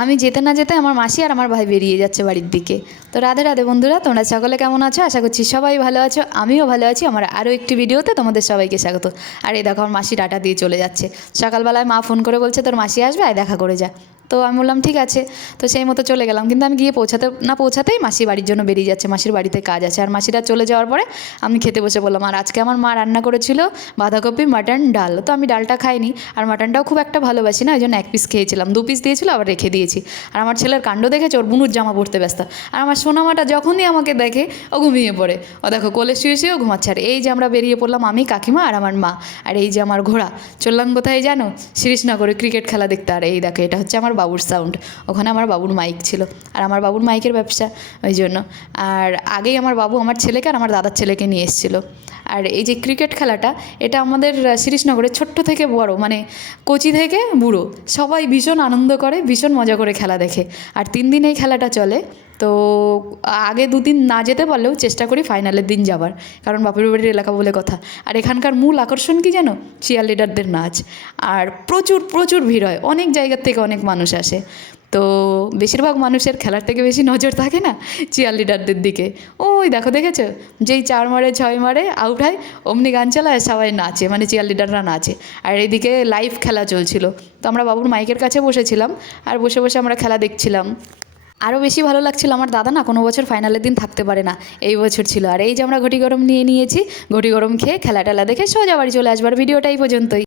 আমি যেতে না যেতে আমার মাসি আর আমার ভাই বেরিয়ে যাচ্ছে বাড়ির দিকে। তো রাধে রাধে বন্ধুরা, তোমরা সকলে কেমন আছো? আশা করছি সবাই ভালো আছো, আমিও ভালো আছি। আমার আরও একটি ভিডিওতে তোমাদের সবাইকে স্বাগত। আর এই দেখো, আমার মাসি টাটা দিয়ে চলে যাচ্ছে। সকালবেলায় মা ফোন করে বলছে তোর মাসি আসবে, আয় দেখা করে যা। তো আমি বললাম ঠিক আছে। তো সেই মতো চলে গেলাম, কিন্তু আমি গিয়ে পৌঁছাতেই মাসি বাড়ির জন্য বেরিয়ে যাচ্ছে। মাসির বাড়িতে কাজ আছে। আর মাসিরা চলে যাওয়ার পরে আমি খেতে বসে বললাম। আর আজকে আমার মা রান্না করেছিল বাঁধাকপি মাটন ডাল। তো আমি ডালটা খাইনি, আর মাটনটাও খুব একটা ভালোবাসি না, ওই জন্য এক পিস খেয়েছিলাম। 2 পিস দিয়েছিল, আবার রেখে দিয়েছি। আর আমার ছেলের কাণ্ড দেখেছে, ওর বুনুর জামা পরতে ব্যস্ত। আর আমার সোনামাটা যখনই আমাকে দেখে ও ঘুমিয়ে পড়ে। ও দেখো কোলে শুয়ে শুয়েও ঘুমাচ্ছে। আর এই যে আমরা বেরিয়ে পড়লাম, আমি, কাকিমা আর আমার মা। আর এই যে আমার ঘোড়া, চললাম কোথায় জানো? শ্রীকৃষ্ণনগরে ক্রিকেট খেলা দেখতে। আর এই দেখো, এটা হচ্ছে আমার বাবুর সাউন্ড। ওখানে আমার বাবুর মাইক ছিল, আর আমার বাবুর মাইকের ব্যবসা, ওই জন্য। আর আগেই আমার বাবু আমার ছেলেকে আর আমার দাদার ছেলেকে নিয়ে এসেছিলো। আর এই যে ক্রিকেট খেলাটা, এটা আমাদের শ্রীকৃষ্ণনগরে ছোট্ট থেকে বড়, মানে কচি থেকে বুড়ো সবাই ভীষণ আনন্দ করে, ভীষণ মজা করে খেলা দেখে। আর 3 দিন এই খেলাটা চলে। তো আগে 2 দিন না যেতে পারলেও চেষ্টা করি ফাইনালের দিন যাবার, কারণ বাপের বাড়ির এলাকা বলে কথা। আর এখানকার মূল আকর্ষণ কি জানো? চিয়ার লিডারদের নাচ। আর প্রচুর প্রচুর ভিড় হয়, অনেক জায়গার থেকে অনেক মানুষ আসে। তো বেশিরভাগ মানুষের খেলার থেকে বেশি নজর থাকে না চিয়ার লিডারদের দিকে। ওই দেখো, দেখেছো? যেই 4 মারে 6 মারে আউট হয়, অমনি গান চালায়, সবাই নাচে, মানে চিয়ার লিডাররা নাচে। আর এইদিকে লাইভ খেলা চলছিল। তো আমরা বাবুর মাইকের কাছে বসেছিলাম, আর বসে বসে আমরা খেলা দেখছিলাম। আরও বেশি ভালো লাগছিল, আমার দাদা না কোনো বছর ফাইনালের দিন থাকতে পারে না, এই বছর ছিল। আর এই যে আমরা ঘটি গরম নিয়ে নিয়েছি, ঘটি গরম খেয়ে খেলা টেলা দেখে সোজা বাড়ি চলে আসবার। ভিডিওটা এই পর্যন্তই।